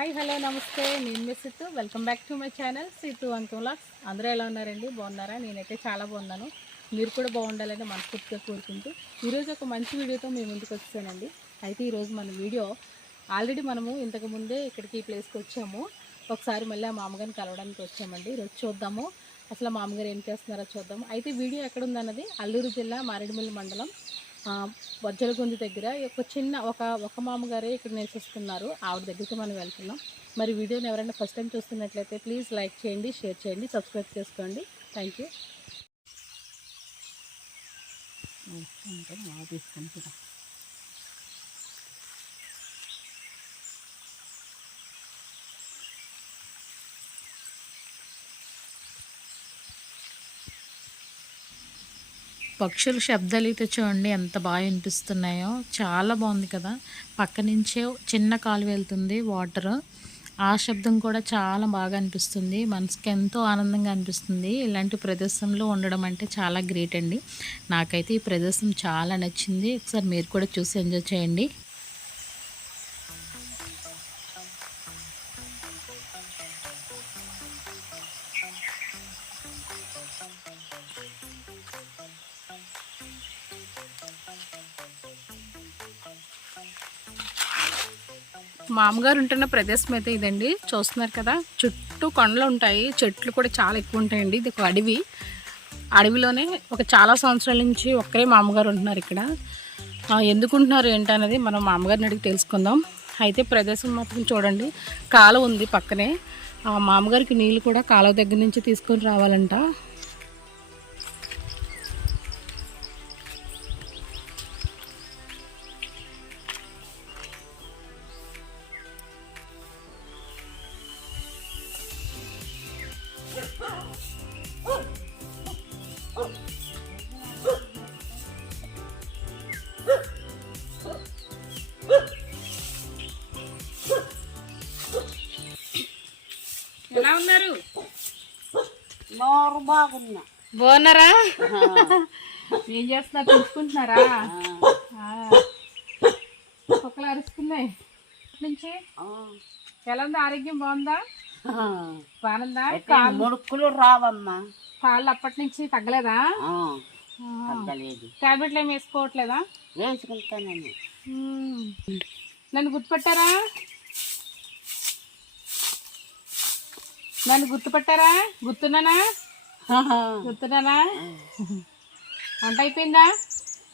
Hi hello నమస్తే, నేను మీ Situ. Welcome back to my channel Situ uncle vlogs. అందరూ ఎలా ఉన్నారండి? బాగున్నారా? నేనైతే చాలా బాగున్నాను. మీరు కూడా బాగుండాలని మనస్ఫూర్తిగా కోరుకుంటూ ఈరోజు ఒక మంచి వీడియోతో మీ ముందుకు వచ్చానండి. అయితే ఈరోజు మన వీడియో ఆల్రెడీ మనము ఇంతకుముందే ఇక్కడికి ఈ ప్లేస్కి వచ్చాము. ఒకసారి మళ్ళీ ఆ మామగారిని కలవడానికి వచ్చామండి. ఈరోజు చూద్దాము అసలు మామగారు ఏం చేస్తున్నారో చూద్దాము. అయితే వీడియో ఎక్కడుందన్నది అల్లూరు జిల్లా మారేడుమిల్లి మండలం వజ్జలగొంది దగ్గర ఒక చిన్న ఒక మామగారే ఇక్కడ నివసిస్తున్నారు. ఆవిడ దగ్గరికి మనం వెళ్తున్నాం. మరి వీడియోని ఎవరైనా ఫస్ట్ టైం చూస్తున్నట్లయితే ప్లీజ్ లైక్ చేయండి, షేర్ చేయండి, సబ్స్క్రైబ్ చేసుకోండి. Thank you. తీసుకుంటా పక్షుల శబ్దాలు అయితే చూడండి ఎంత బాగా వినిపిస్తున్నాయో, చాలా బాగుంది కదా. పక్క నుంచే చిన్న కాలు వెళ్తుంది వాటర్, ఆ శబ్దం కూడా చాలా బాగా అనిపిస్తుంది. మనసుకి ఎంతో ఆనందంగా అనిపిస్తుంది. ఇలాంటి ప్రదేశంలో ఉండడం అంటే చాలా గ్రేట్ అండి. నాకైతే ఈ ప్రదేశం చాలా నచ్చింది. ఒకసారి మీరు కూడా చూసి ఎంజాయ్ చేయండి. మా అమ్మగారు ఉంటున్న ప్రదేశం అయితే ఇదండి. చూస్తున్నారు కదా, చుట్టూ కొండలు ఉంటాయి, చెట్లు కూడా చాలా ఎక్కువ ఉంటాయండి. ఇది ఒక అడవి. అడవిలోనే చాలా సంవత్సరాల నుంచి ఒక్కరే మా అమ్మగారు ఉంటున్నారు ఇక్కడ. ఎందుకు ఉంటున్నారు ఏంటనేది మనం మా అమ్మగారిని అడిగి తెలుసుకుందాం. అయితే ప్రదేశం మాత్రం చూడండి, కాలువ ఉంది పక్కనే. మా అమ్మగారికి నీళ్ళు కూడా కాలువ దగ్గర నుంచి తీసుకొని రావాలంట. ఎలా ఉన్నారు? బాగున్నారా? ఏం చేస్తున్నారు? తెలుసుకుంటున్నారా? కుక్కలు అరుస్తున్నాయి నుంచి. ఎలా ఉంది? ఆరోగ్యం బాగుందా? బాగుందా? ముడుకులు రావమ్మా. కాళ్ళు అప్పటి నుంచి తగ్గలేదా? టాబ్లెట్లు ఏమి వేసుకోవట్లేదా? వేసుకుంటానండి. నన్ను గుర్తుపెట్టారా? నన్ను గుర్తుపట్టారా? గుర్తున్నానా? వంట అయిపోయిందా?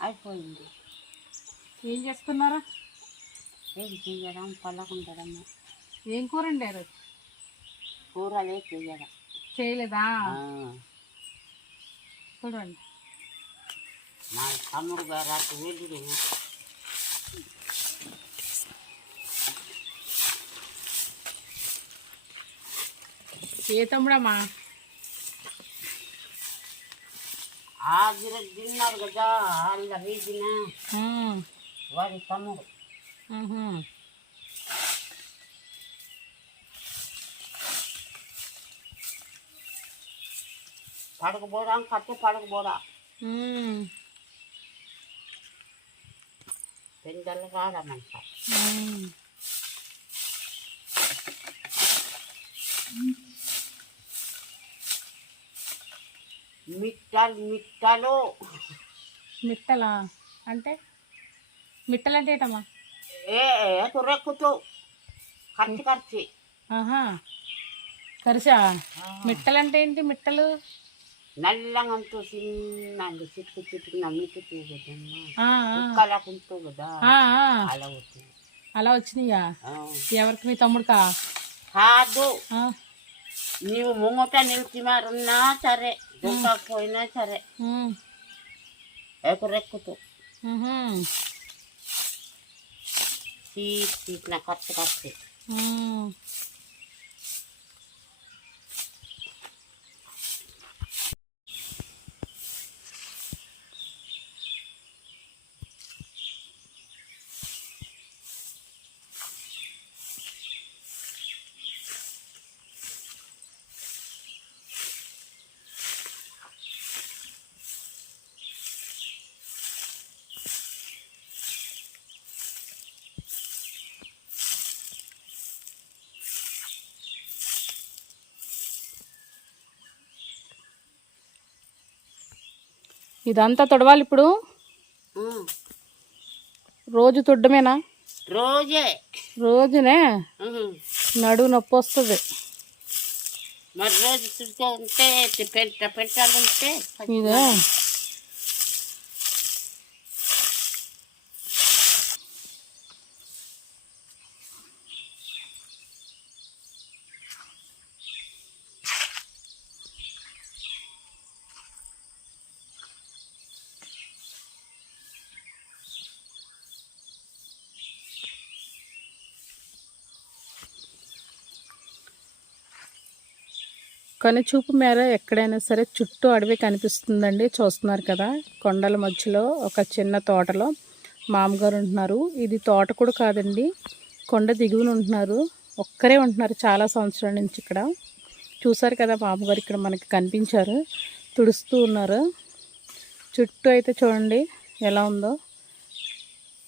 అయిపోయింది. ఏం చేస్తున్నారా? ఏం చెయ్యడం, పల్లకుంటాడమ్మా. ఏం కూర వండారు? కూరలే చెయ్యడం. చేయలేదా? చూడండి, నా తమ్ముడు గారు అటు వెళ్ళి ఏ తమ్ముడమ్మా? తిన్నారు కదా వాళ్ళ వీధిన వాడి తమ్ముడు. పడకపోడా కట్టే పడకపోడా పెద్దలు రాడమంట. మిట్టలా అంటే? మిట్టలు అంటే ఏటమ్మా? రెక్కుతూ ఖర్చు ఖర్చు కరిసా. మిట్టలు అంటే ఏంటి? మిట్టలు నల్లంతో చిన్న చిట్టు చిట్టుకు నమ్మిట్టు కదమ్మా కదా. అలా వచ్చినాయా? ఎవరికి? మీ తమ్ముడుకా? కాదు, నీవు ముంగట నిలిచిమారున్నా సరే, దుంకపోయినా సరే ఎకురెక్కుతూ చీట్ల ఖర్చు ఖర్చు. ఇదంతా తొడవాలి ఇప్పుడు. రోజు తొడ్డమేనా? రోజునే నడువు నొప్పి వస్తుంది. మరి రోజు చుడుతూ ఉంటే పెట్టాలంటే ఇదే కానీ చూపు మేర ఎక్కడైనా సరే చుట్టూ అడవి కనిపిస్తుందండి. చూస్తున్నారు కదా, కొండల మధ్యలో ఒక చిన్న తోటలో మామగారు ఉంటున్నారు. ఇది తోట కూడా కాదండి, కొండ దిగువన ఉంటున్నారు. ఒక్కరే ఉంటున్నారు చాలా సంవత్సరాల నుంచి ఇక్కడ. చూసారు కదా, మామగారు ఇక్కడ మనకి కనిపించారు, తుడుస్తూ ఉన్నారు. చుట్టూ అయితే చూడండి ఎలా ఉందో.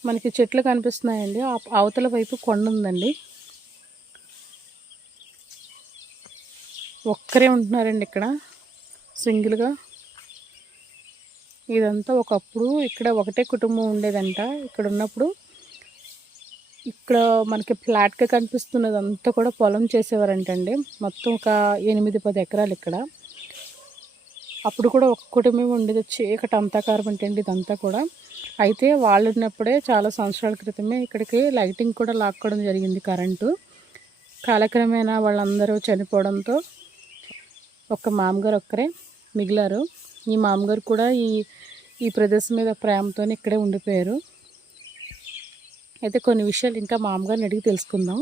మనకి చెట్లు కనిపిస్తున్నాయండి. అవతల వైపు కొండ ఉందండి. ఒక్కరే ఉంటున్నారండి ఇక్కడ సింగిల్గా. ఇదంతా ఒకప్పుడు ఇక్కడ ఒకటే కుటుంబం ఉండేదంట. ఇక్కడ ఉన్నప్పుడు ఇక్కడ మనకి ఫ్లాట్గా కనిపిస్తున్నది అంతా కూడా పొలం చేసేవారంటండి. మొత్తం ఒక 8-10 ఎకరాలు ఇక్కడ. అప్పుడు కూడా ఒక కుటుంబం ఉండేది. చీకటి అంతాకారం అంటండి ఇదంతా కూడా. అయితే వాళ్ళు ఉన్నప్పుడే చాలా సంవత్సరాల క్రితమే ఇక్కడికి లైటింగ్ కూడా లాక్కోవడం జరిగింది, కరెంటు. కాలక్రమేణా వాళ్ళందరూ చనిపోవడంతో ఒక్క మామగారు ఒక్కరే మిగిలారు. ఈ మామగారు కూడా ఈ ప్రదేశం మీద ప్రేమతో ఇక్కడే ఉండిపోయారు. అయితే కొన్ని విషయాలు ఇంకా మామగారిని అడిగి తెలుసుకుందాం.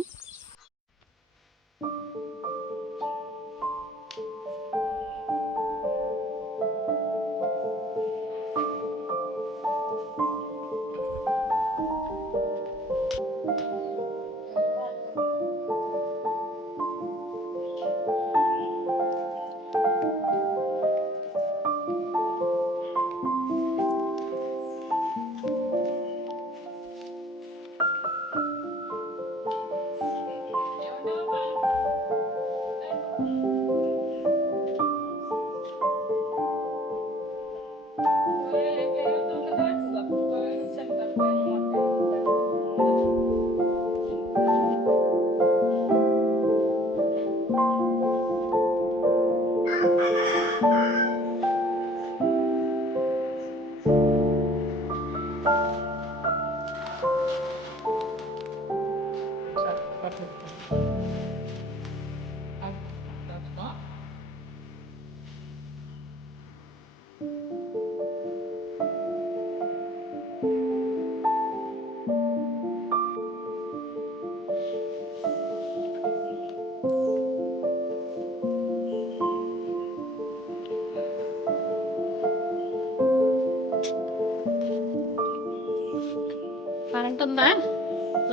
కరెంట్ ఉందా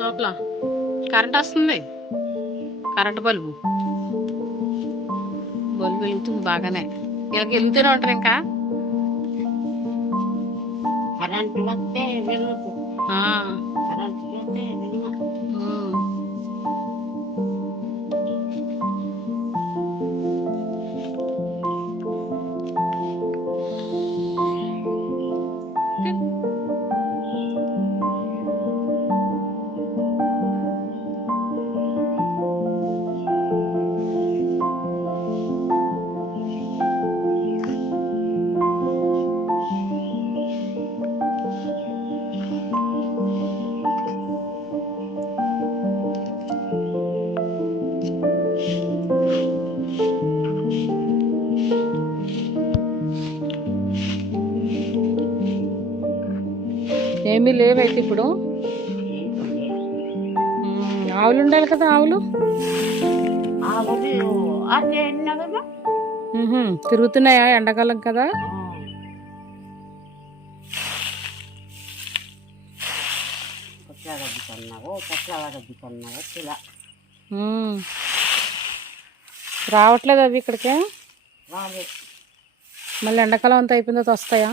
లోపల? కరెంట్ వస్తుంది. కరెంట్ బల్బు వెలుగుతుంది బాగానే. ఇలా వెళ్తూనే ఉంటారు ఇంకా. కరెంటు వస్తే వెలుగు, కరెంటు పోతే వెలుగు. ఏమీ లేవైతే ఇప్పుడు. ఆవులు ఉండాలి కదా, ఆవులు తిరుగుతున్నాయా? ఎండాకాలం కదా. రావట్లేదు అవి ఇక్కడికి. మళ్ళీ ఎండాకాలం అంతా అయిపోయిన తర్వాత వస్తాయా?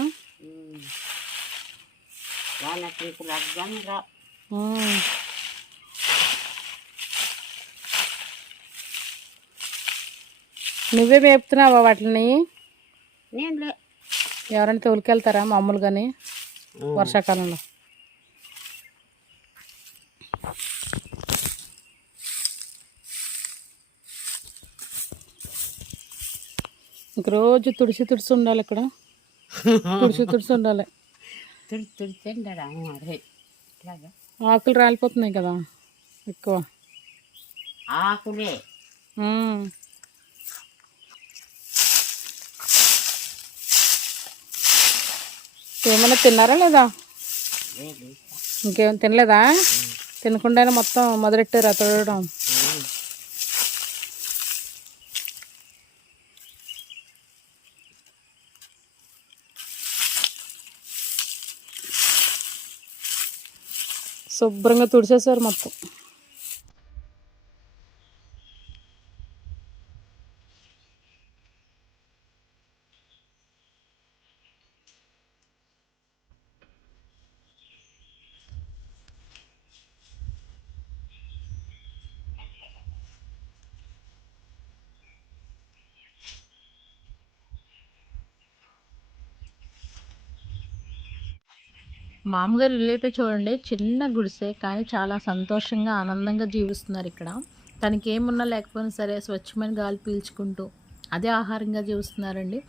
నువ్వే మేపుతున్నావా వాటిని? ఎవరైనా తోలుకెళ్తారా మామూలుగాని వర్షాకాలంలో? ఇంక రోజు తుడిసి తుడిసి ఉండాలి ఇక్కడ, తుడిసి తుడిసి ఉండాలి. తింటారా అరే ఇట్లాగా ఆకులు రాలిపోతున్నాయి కదా ఎక్కువ. ఆకులే ఏమైనా తిన్నారా లేదా? లేదు. ఇంకేం తినలేదా? తినకుండానే మొత్తం మొదలెట్టారా తొడవడం? శుభ్రంగా తుడిచేసారు మొత్తం. మామగారు ఇల్లు అయితే చూడండి, చిన్న గుడిసె కానీ చాలా సంతోషంగా ఆనందంగా జీవిస్తున్నారు ఇక్కడ. తనకి ఏమున్నా లేకపోయినా సరే స్వచ్ఛమైన గాలి పీల్చుకుంటూ అదే ఆహారంగా జీవిస్తున్నారండి.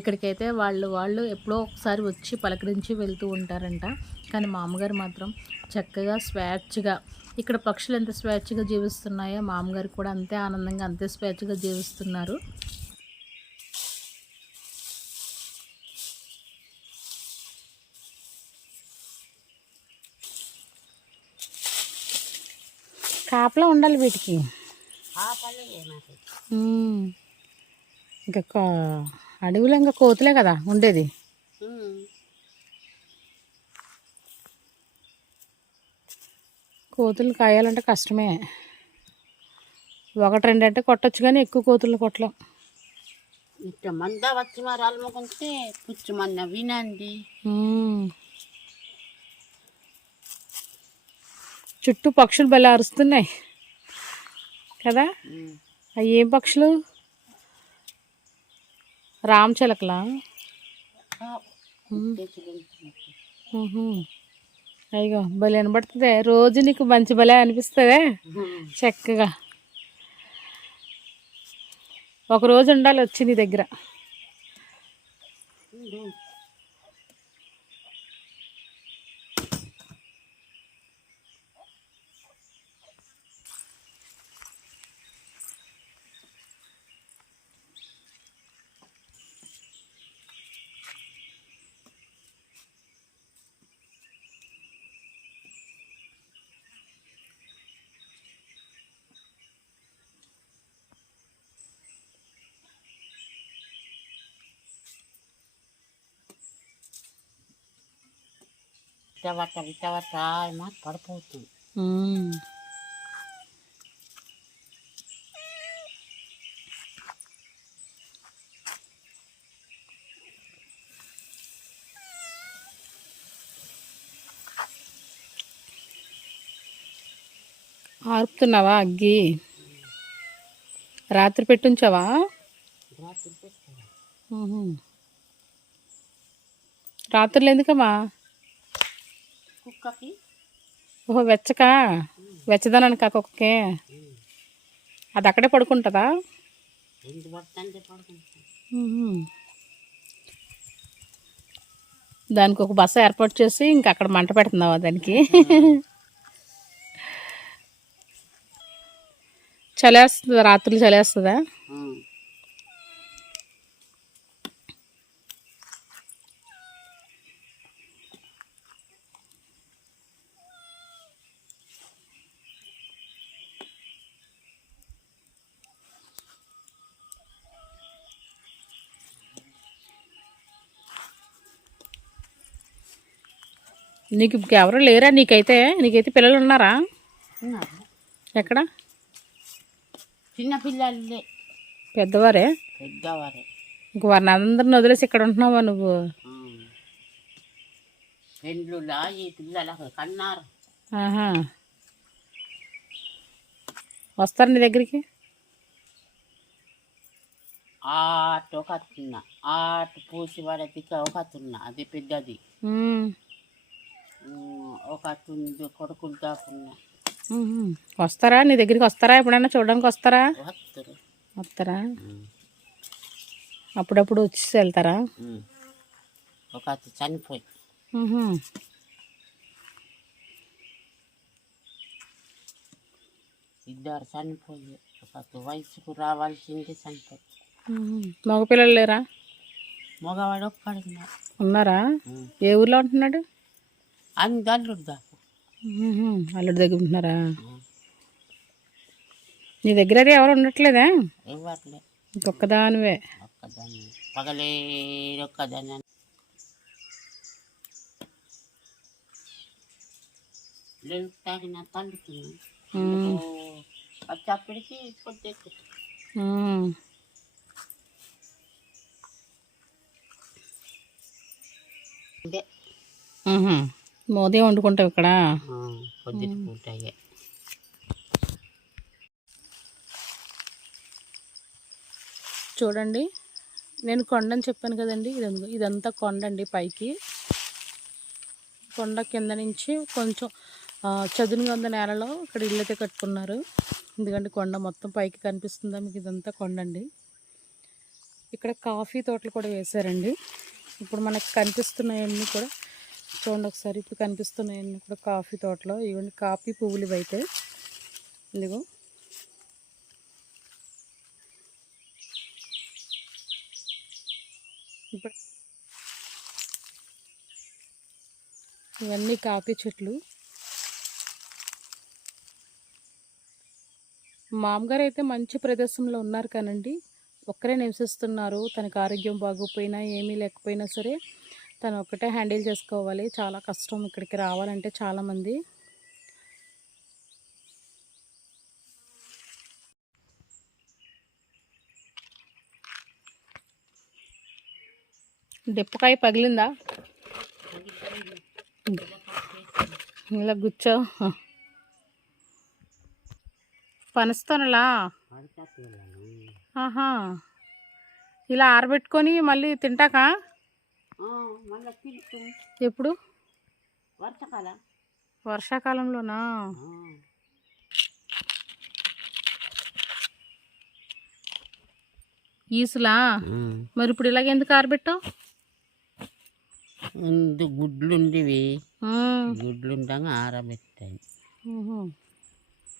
ఇక్కడికైతే వాళ్ళు ఎప్పుడో ఒకసారి వచ్చి పలకరించి వెళ్తూ ఉంటారంట. కానీ మామగారు మాత్రం చక్కగా స్వేచ్ఛగా, ఇక్కడ పక్షులు ఎంత స్వేచ్ఛగా జీవిస్తున్నాయో మామగారు కూడా అంతే ఆనందంగా అంతే స్వేచ్ఛగా జీవిస్తున్నారు. కాపలా ఉండాలి వీటికి. ఇంకా అడవిలో ఇంకా కోతులే కదా ఉండేది. కోతులు కాయాలంటే కష్టమే. ఒకటి రెండు అంటే కొట్టచ్చు కానీ ఎక్కువ కోతులు కొట్టలేం. ఇట్లా మంద వచ్చి మరి అల్లుకుంటే పుచ్చుమన్న వినండి. చుట్టూ పక్షులు భలే అరుస్తున్నాయి కదా. అవి ఏం పక్షులు? రామచిలకలా? అయ్యో భలే వినబడుతుంది. రోజు నీకు మంచి భలే అనిపిస్తుంది చక్కగా. ఒకరోజు ఉండాలి వచ్చి నీ దగ్గర. విటవట ఏమో పడిపోతుంది. ఆర్పుతున్నావా అగ్గి? రాత్రి పెట్టుంచావా? రాత్రులు ఎందుకమ్మా? కుక్కకి. ఓహో వెచ్చక, వెచ్చదనానికి ఆ కుక్కకి. అది అక్కడే పడుకుంటుందా? దానికి ఒక బస ఏర్పాటు చేసి ఇంకా అక్కడ మంట పెడుతున్నావా దానికి? చలేస్తుందా? రాత్రులు చలేస్తుందా? నీకు ఎవరు లేరా? నీకైతే పిల్లలు ఉన్నారా? ఎక్కడ? చిన్న పిల్లలే. పెద్దవారే? పెద్దవారే. ఇంక వారిని అందరిని వదిలేసి ఇక్కడ ఉంటున్నావా నువ్వు? పెండ్లులా ఈ పిల్లల కన్నారు. వస్తారు నీ దగ్గరికి? ఆటు ఒక అత్తున్న ఆటు పూసి పడేదికి ఒక అత్తున్న అది పెద్దది ఒక అత్తుంది కొడుకులు దాకున్నా వస్తారా నీ దగ్గరికి వస్తారా ఎప్పుడైనా చూడడానికి వస్తారా వస్తారు వస్తారా అప్పుడప్పుడు వచ్చి వెళ్తారా ఒక అత్త చనిపోయి ఇద్దరు చనిపోయి ఒక అత్త వయసుకు రావాల్సింది చనిపోయి మగపిల్లలు లేరా మగవాడు ఒక్కడు ఉన్నారా ఏ ఊర్లో ఉంటున్నాడు అన్ని అల్లుడు దాకు అల్లుడి దగ్గర ఉంటున్నారా నీ దగ్గర ఎవరు ఉండట్లేదా ఇవ్వట్లే ఇంకొక్కదానివే ఒక్కదాన్ని పగలే ఒక్కదాన్ని లేదు తాగిన తల్లుతున్నాను వచ్చేప్పటికి పొద్దుకు ఇదే మోదీ వండుకుంటావు ఇక్కడ పొద్దుటి పూట చూడండి నేను కొండని చెప్పాను కదండి ఇదంతా కొండ అండి పైకి కొండ కింద నుంచి కొంచెం చదునుగా ఉన్న నేలలో ఇక్కడ ఇల్లు అయితే కట్టుకున్నారు ఎందుకంటే కొండ మొత్తం పైకి కనిపిస్తుందా మీకు ఇదంతా కొండ అండి ఇక్కడ కాఫీ తోటలు కూడా వేశారండి ఇప్పుడు మనకు కనిపిస్తున్నాయన్నీ కూడా చూడండి ఒకసారి ఇప్పుడు కనిపిస్తున్నాయన్నీ కూడా కాఫీ తోటలో ఇవన్నీ కాఫీ పువ్వులు ఇవైతే ఇదిగో ఇప్పుడు ఇవన్నీ కాఫీ చెట్లు మామగారు అయితే మంచి ప్రదేశంలో ఉన్నారు కానండి ఒక్కరే నివసిస్తున్నారు తనకు ఆరోగ్యం బాగోపోయినా ఏమీ లేకపోయినా సరే తను ఒక్కటే హ్యాండిల్ చేసుకోవాలి చాలా కష్టం ఇక్కడికి రావాలంటే చాలామంది డిప్పకాయ పగిలిందా ఇలా గుచ్చో పనస్తానులా ఆహా ఇలా ఆరబెట్టుకొని మళ్ళీ తింటాకా ఎప్పుడు వర్షాకాలంలోనా ఈసులా మరి ఇప్పుడు ఇలాగ ఎందుకు ఆరబెట్టావు ముందు గుడ్లుండివి గుడ్లుండగా ఆరబెట్టాయి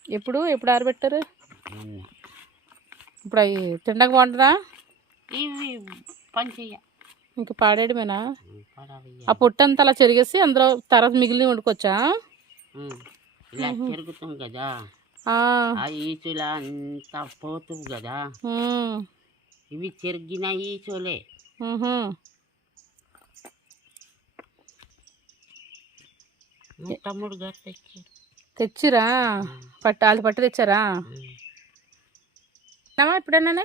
ఎప్పుడు ఆరబెట్టారు ఇప్పుడు అవి తిండక బాగుంటుందా ఇవి పనిచేయ ఇంకా పాడేయడమేనా ఆ పొట్టు అంతా అలా చెరిగేసి అందులో తర్వాత మిగిలిన వండుకోవచ్చా ఇలా చెరుగుతాం కదా ఆ ఈచులా అంతా పోతుంది కదా ఇవి చెరిగిన ఈచోలే తమ్ముడు గారు తెచ్చిరా వాళ్ళు పట్టు తెచ్చారా ఇప్పుడేనా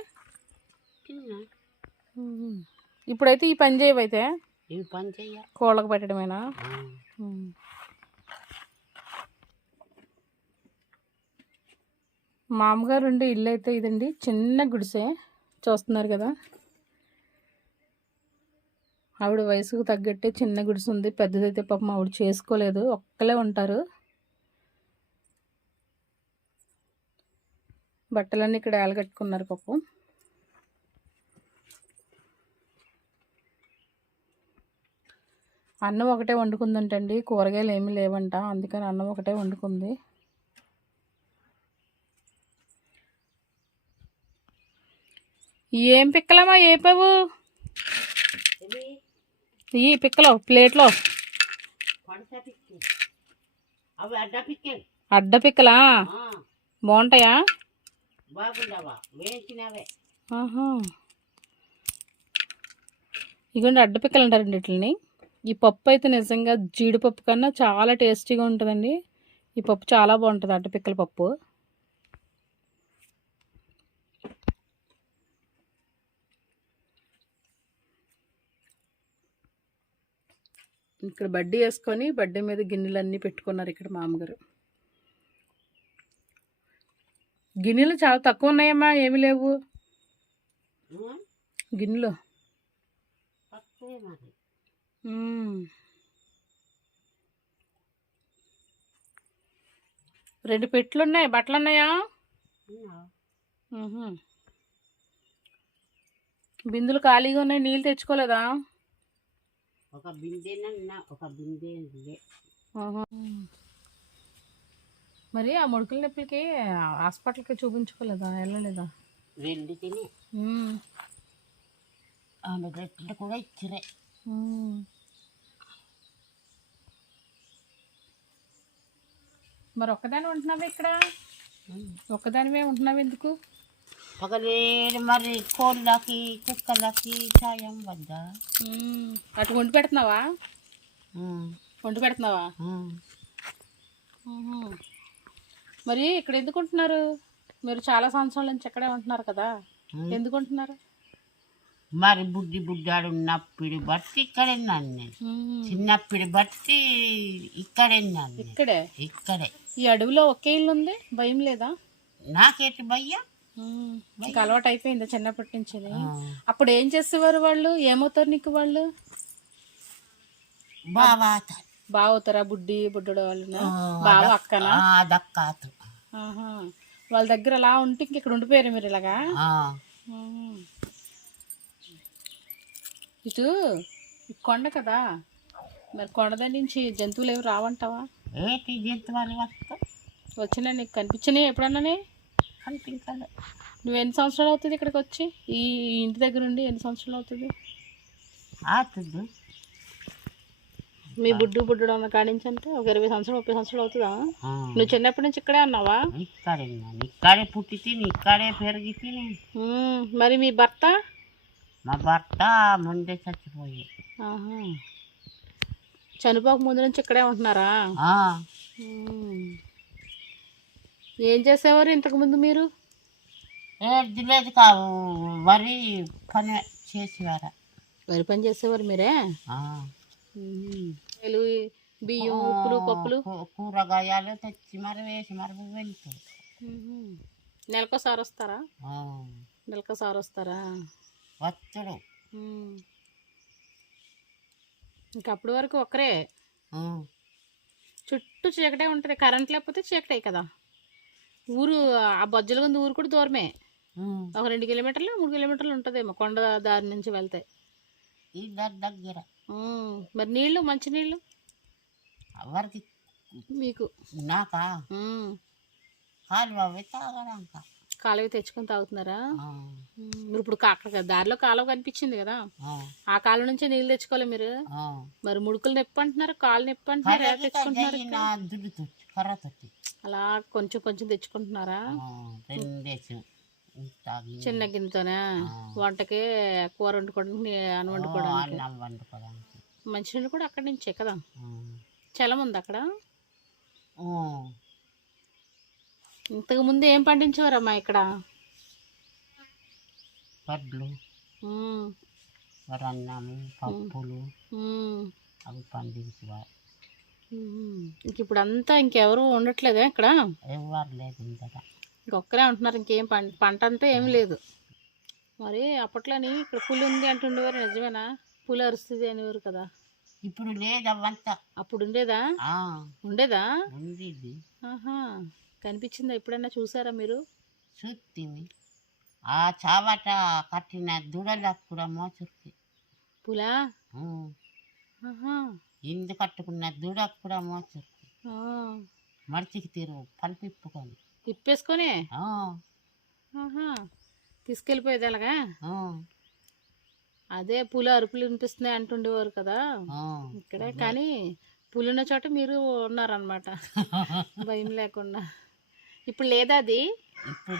ఇప్పుడైతే ఈ పని చేయవైతే ఇవి పని చెయ్య కోళ్ళకు పెట్టడమేనా మామగారు ఉండే ఇల్లు అయితే ఇదండి చిన్న గుడిసె చూస్తున్నారు కదా ఆవిడ వయసుకు తగ్గట్టే చిన్న గుడిసె ఉంది పెద్దదైతే పాపం ఆవిడ చేసుకోలేదు ఒక్కలే ఉంటారు బట్టలన్నీ ఇక్కడ ఏలగట్టుకున్నారు పాపం అన్నం ఒకటే వండుకుందంటండి కూరగాయలు ఏమీ లేవంట అందుకని అన్నం ఒకటే వండుకుంది ఏం పిక్కలమ్మా ఏపావు ఈ పిక్కలో ప్లేట్లో అడ్డ పిక్కలా బాగుంటాయా ఇగోండి అడ్డ పిక్కలు అంటారండి వీటిని ఈ పప్పు అయితే నిజంగా జీడిపప్పు కన్నా చాలా టేస్టీగా ఉంటుందండి ఈ పప్పు చాలా బాగుంటుంది అడ్డ పిక్కల పప్పు ఇక్కడ బడ్డీ వేసుకొని బడ్డీ మీద గిన్నెలన్నీ పెట్టుకున్నారు ఇక్కడ మామగారు గిన్నెలు చాలా తక్కువ ఉన్నాయమ్మా ఏమీ లేవు గిన్నెలు. తక్కువే మరి. మ్మ్. 2 పెట్లు ఉన్నాయి. బట్టలు ఉన్నాయా? ఉన్నావా? మ్హూ. బిందులు ఖాళీగా ఉన్నాయి. నీళ్ళు తెచ్చుకోలేదా? ఒక బిందెనన్నా ఒక బిందె ఇదే. ఆహా. మరి ఆ ముడుకుల నొప్పులకి హాస్పిటల్కి చూపించుకోలేదా? వెళ్ళలేదా? వెళ్ళి తిని మ్మ్. ఆమె రెట్లు కూడా ఇచ్చిరే. మ్మ్. మరి ఒక్కదాని ఉంటున్నావా ఇక్కడ? ఒక్కదానివే ఉంటున్నావు ఎందుకు? పగలేరు మరి కోళ్ళకి కుక్కలకి సాయం వద్దా? అటు వండి పెడుతున్నావా? వండి పెడుతున్నావా? మ్హూ. మరి ఇక్కడ ఎందుకు ఉంటున్నారు? మీరు చాలా సంవత్సరాల నుంచి ఇక్కడే ఉంటున్నారు కదా, ఎందుకు ఉంటున్నారు? మరి బుడ్డాడు ఉన్నప్పుడు బట్టి ఇక్కడే ఉన్నాను నేను. చిన్నప్పుడు బట్టి ఇక్కడే ఉన్నాను. ఇక్కడే ఈ అడవిలో ఒకే ఇల్లు ఉంది. భయం లేదా? నాకేంటి భయ్యా? ఇంకా అలవాటు అయిపోయిందా చిన్నప్పటి నుంచి? అప్పుడు ఏం చేసేవారు వాళ్ళు? ఏమవుతారు నీకు వాళ్ళు? బావా అవుతారా? బుడ్డోడు వాళ్ళు బావ అక్కనా? అదక్కాతు. వాళ్ళ దగ్గర అలా ఉంటే ఇంక ఇక్కడ ఉండిపోయారు మీరు ఇలాగా? ఇటు కొండ కదా, మరి కొండ దగ్గర నుంచి జంతువులు ఏమి రావంటావా? ఏంటి జంతువులు వచ్చినా నీకు కనిపించినాయి ఎప్పుడన్నా? కనిపించాలి. నువ్వు ఎన్ని సంవత్సరాలు అవుతుంది ఇక్కడికి వచ్చి? ఈ ఇంటి దగ్గర ఉండి ఎన్ని సంవత్సరాలు అవుతుంది? మీ బుడ్డోడు అన్న కాడి నుంచి అంటే ఒక 20 సంవత్సరాలు 30 సంవత్సరాలు అవుతుందా? నువ్వు చిన్నప్పటి నుంచి ఇక్కడే అన్నావా? ఇక్కడే పుట్టి తిని ఇక్కడే పెరిగి తిని. మరి మీ భర్త? మా భర్త ముందే చచ్చిపోయి. చనిపోక ముందు నుంచి ఇక్కడే ఉంటున్నారా? ఏం చేసేవారు ఇంతకుముందు మీరు? ఏది లేదు కావు, వరి పని చేసేవారా? వరి పని చేసేవారు మీరే? బియ్యం, ఉప్పులు, పప్పులు, కూరగాయలు తెచ్చి మరి వేసి మరి వెళ్తారు. నెలకోసారి వస్తారా? నెలకోసారి వస్తారా? వస్తుడు. ఇంకప్పటి వరకు ఒక్కరే? చుట్టూ చీకటే ఉంటుంది. కరెంట్ లేకపోతే చీకటే కదా. ఊరు ఆ బొజ్జల గుంది ఊరు కూడా దూరమే. ఒక 2 కిలోమీటర్లు 3 కిలోమీటర్లు ఉంటుందేమో కొండ దారి నుంచి వెళ్తే. దగ్గర. మరి నీళ్ళు, మంచి నీళ్ళు ఎవరికి? మీకు. నాకా? కాలువ తెచ్చుకొని తాగుతున్నారా? మీరు ఇప్పుడు అక్కడ దారిలో కాలువ కనిపించింది కదా, ఆ కాలువ నుంచే నీళ్ళు తెచ్చుకోవాలి మీరు. మరి ముడుకులు నొప్పి అంటున్నారు, కాలు నొప్పి అంటున్నారు, ఎలా తెచ్చుకుంటున్నారు? అలా కొంచెం కొంచెం తెచ్చుకుంటున్నారా? చిన్న గిన్నెతోనే వంటకి కూర వండుకోవడానికి, అన్నం వండుకోవడానికి. మంచినీళ్ళు కూడా అక్కడి నుంచే కదా? చలం ఉంది అక్కడ. ఇంతకు ముందు ఏం పండించేవారమ్మా ఇక్కడ? వడ్లు, వరన్నము, పప్పులు అవి పండించేవారు. ఇంక ఇప్పుడు అంతా ఇంకెవరు ఉండట్లేదా ఇక్కడ? ఎవరు లేదు, ఇంకొక్కరే ఉంటున్నారు. ఇంకేం పంట అంతా ఏమి లేదు. మరి అప్పట్లోని ఇక్కడ పులి ఉంది అంటుండేవారు, నిజమేనా? పులి అరుస్తుంది అనేవారు కదా. ఇప్పుడు లేదు అవంతా. అప్పుడు ఉండేదా? ఉండేదా? ఉండేది. కనిపించిందా? ఎప్పుడైనా చూసారా మీరు? చూస్తేమి ఆ చావట కట్టిన దుడలకు కూడా మోచుర్కి పులా ఇందు కట్టుకున్న దుడకు కూడా మోచుర్కి మడిచికి తీరు పలిపిప్పుకొని ఇప్పేసుకొని తీసుకెళ్ళిపోయేది అలాగా. అదే పులి అరుపులు వినిపిస్తున్నాయి అంటుండేవారు కదా ఇక్కడే. కానీ పులి ఉన్న చోట మీరు ఉన్నారనమాట, భయం లేకుండా. ఇప్పుడు లేదా అది? ఇప్పుడు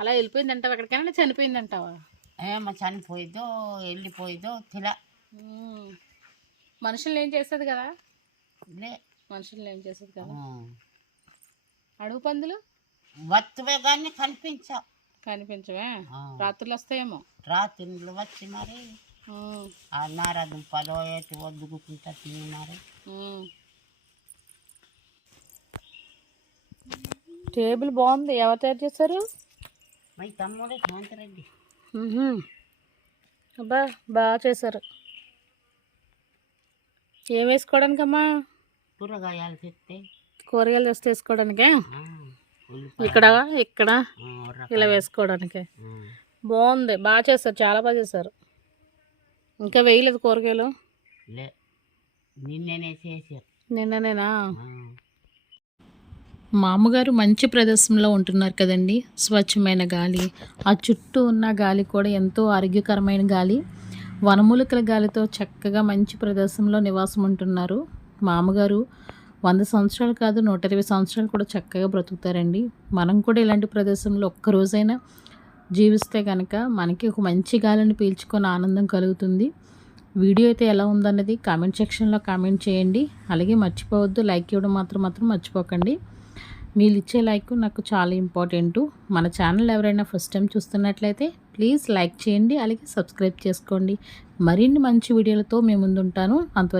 అలా వెళ్ళిపోయింది అంటావా? ఎక్కడికైనా చనిపోయింది అంటావా? ఏమో చనిపోయిద్దో వెళ్ళిపోయిద్దో తెలా. మనుషులు ఏం చేస్తుంది కదా? లే, మనుషులు ఏం చేస్తుంది కదా. అడుగు పందులు వత్తువే కానీ కనిపించవే. రాత్రులు వస్తాయేమో. రాత్రులు వచ్చి మరి ఆ నారదుంపలో ఏటి వద్దుకుంటా తిని మరి. టేబుల్ బాగుంది. ఎవరు తయారు చేశారు? మా తమ్ముడు శాంతిరెడ్డి. అబ్బా బాగా చేశారు. ఏం వేసుకోవడానికమ్మా? కూరగాయలు తెస్తే కూరగాయలు తెస్తే వేసుకోవడానికే. ఉల్లిపాయ ఇక్కడ ఇక్కడ ఉర్రకాయ. ఇలా వేసుకోవడానికే. ఆ, బాగుంది, బాగా చేశారు, చాలా బాగా చేశారు. ఇంకా వేయలేదు కూరగాయలు? లే నిన్ననే చేసారు. నిన్ననేనా? ఆ, మా అమ్మగారు మంచి ప్రదేశంలో ఉంటున్నారు కదండి. స్వచ్ఛమైన గాలి, ఆ చుట్టూ ఉన్న గాలి కూడా ఎంతో ఆరోగ్యకరమైన గాలి, వనమూలికల గాలితో చక్కగా మంచి ప్రదేశంలో నివాసం ఉంటున్నారు. మా అమ్మగారు 100 సంవత్సరాలు కాదు 120 సంవత్సరాలు కూడా చక్కగా బ్రతుకుతారండి. మనం కూడా ఇలాంటి ప్రదేశంలో ఒక్కరోజైనా జీవిస్తే కనుక మనకి ఒక మంచి గాలిని పీల్చుకొని ఆనందం కలుగుతుంది. వీడియో అయితే ఎలా ఉందన్నది కామెంట్ సెక్షన్లో కామెంట్ చేయండి. అలాగే మర్చిపోవద్దు, లైక్ ఇవ్వడం మాత్రం మర్చిపోకండి. మీరు ఇచ్చే లైక్ నాకు చాలా ఇంపార్టెంటు. మన ఛానల్ ఎవరైనా ఫస్ట్ టైం చూస్తున్నట్లయితే ప్లీజ్ లైక్ చేయండి, అలాగే సబ్స్క్రైబ్ చేసుకోండి. మరిన్ని మంచి వీడియోలతో మేము ముందుంటాను. అంతవరకు